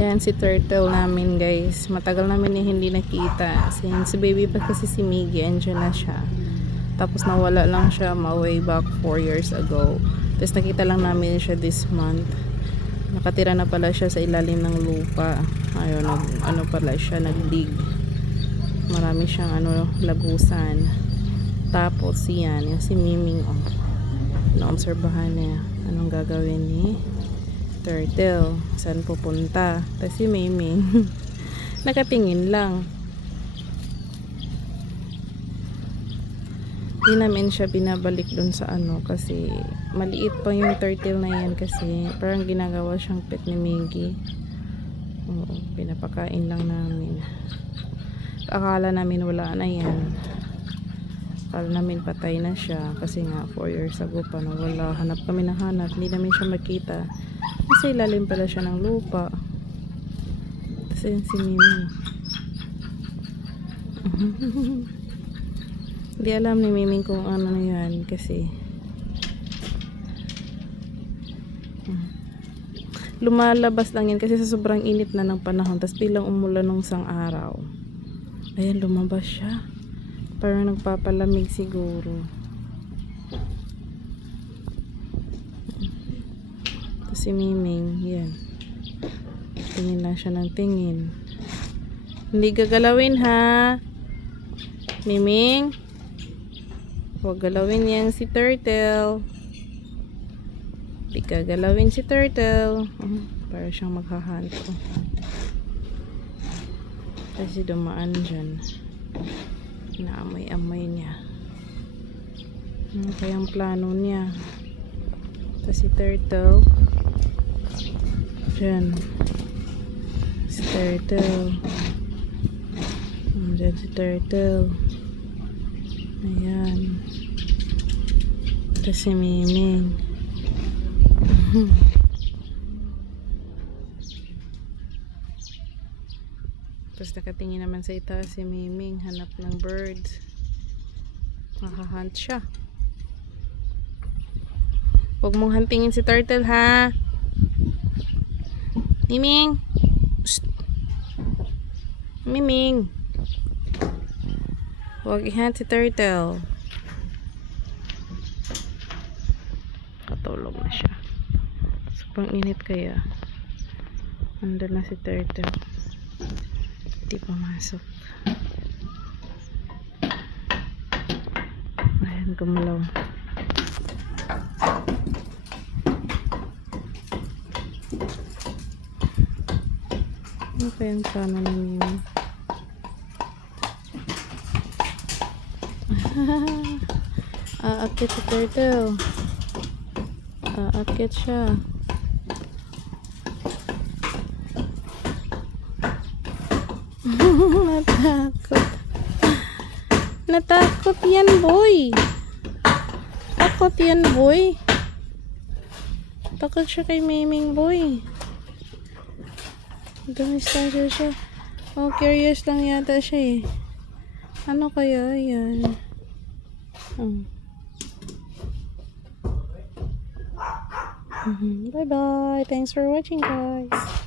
Yan si turtle namin guys. Matagal namin hindi nakita. Since baby pa kasi si Miggy, andyan na siya. Tapos nawala lang siya way back 4 years ago. Tapos nakita lang namin siya this month. Nakatira na pala siya sa ilalim ng lupa. Ayun, ano pala siya, nagdig. Marami siyang lagusan. Tapos yan, yung si Miming, naobserbahan niya anong gagawin ni turtle, saan pupunta. Tapos si Miming nakatingin lang. Di namin siya binabalik dun sa kasi maliit pa yung turtle na yan, kasi parang ginagawa siyang pet ni Miggy. Oo, pinapakain lang namin. Akala namin wala na yan. Akala namin patay na siya kasi nga 4 years ago pa nawala. Hanap kami ng hanap, hindi namin siya makita kasi ilalim pala siya ng lupa. Kasi yun si Mimi. Hindi alam ni Mimi kung ano na yan kasi lumalabas lang yan kasi sa sobrang init na ng panahon, tapos bilang umulan nung isang araw, ayan, lumabas siya. Parang nagpapalamig siguro. Ito si Miming, yan. Tingin lang siya ng tingin. Hindi gagalawin ha, Miming. Huwag galawin yan si turtle. Hindi gagalawin si turtle. Para siyang maghahanto. Kasi dumaan dyan. Naamoy-amoy niya. Ano kayang plano niya? Ito si turtle. Diyan. Si turtle. Diyan si turtle. Ayan. Ito si Miming. Tapos nakatingin naman sa itaas si Miming, hanap ng birds. Nakahunt siya. Huwag mong huntingin si turtle ha, Miming. Psst. Miming, huwag i-hunt si turtle. Katulog na siya. Sobrang init kaya. Andun na si turtle. Hindi pumasok. Ayan, gumalaw. Ano kayang plano ni Mimi? Aakit si turtle. Aakit siya. Natakot. Natakot yan, boy. Takot yan, boy. Takot siya kay Miming, boy. Dumistansya siya. Oh, curious lang yata siya eh. Ano kaya yan? Bye bye. Thanks for watching, guys.